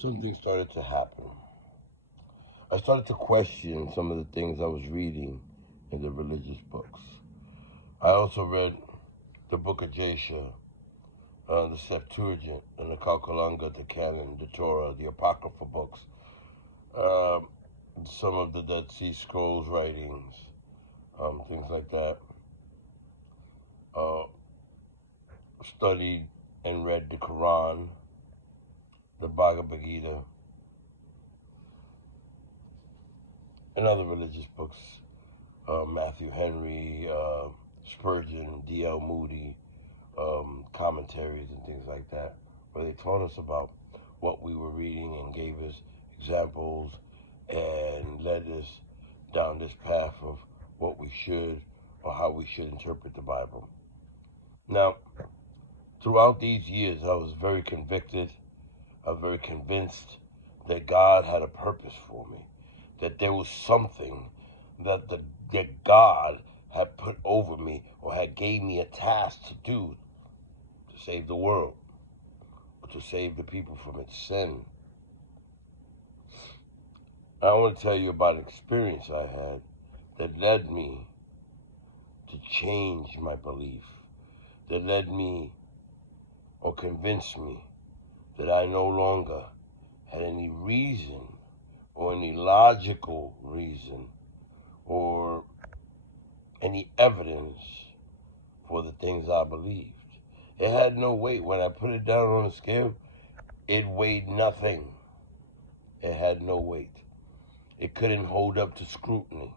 something started to happen. I started to question some of the things I was reading in the religious books. I also read the Book of Jasher, the Septuagint, and the Calculanga, the Canon, the Torah, the Apocryphal books, uh, some of the Dead Sea Scrolls writings, things like that. Uh, Studied and read the Quran, the Bhagavad Gita, and other religious books, Matthew Henry, Spurgeon, D.L. Moody, commentaries and things like that, where they taught us about what we were reading and gave us examples and led us down this path of what we should or how we should interpret the Bible. Now, throughout these years, I was very convicted, I was very convinced that God had a purpose for me, that there was something that God had put over me or had gave me a task to do to save the world, or to save the people from its sin. I want to tell you about an experience I had that led me to change my belief, that led me or convinced me that I no longer had any reason or any logical reason or any evidence for the things I believed. It had no weight. When I put it down on a scale, it weighed nothing. It had no weight. It couldn't hold up to scrutiny.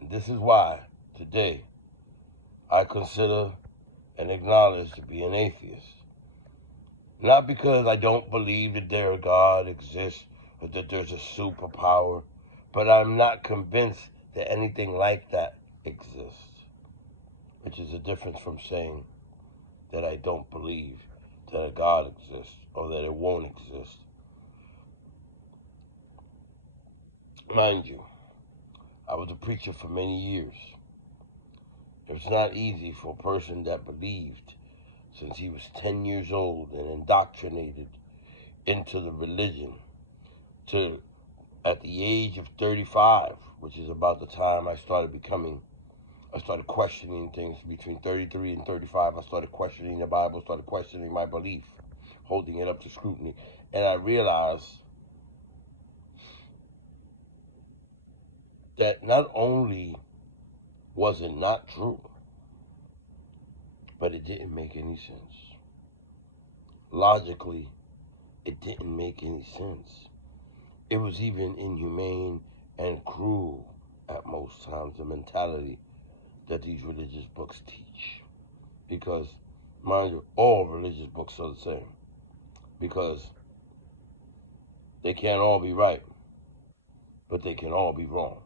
And this is why, today, I consider and acknowledge to be an atheist. Not because I don't believe that there a God exists or that there's a superpower, but I'm not convinced that anything like that exists, which is a difference from saying that I don't believe that a God exists or that it won't exist. Mind you, I was a preacher for many years. It was not easy for a person that believed since he was 10 years old and indoctrinated into the religion to, at the age of 35, which is about the time I started questioning things. Between 33 and 35, I started questioning the Bible, started questioning my belief, holding it up to scrutiny. And I realized that not only was it not true, but it didn't make any sense. Logically, it didn't make any sense. It was even inhumane and cruel at most times, the mentality that these religious books teach. Because, mind you, all religious books are the same. Because they can't all be right, but they can all be wrong.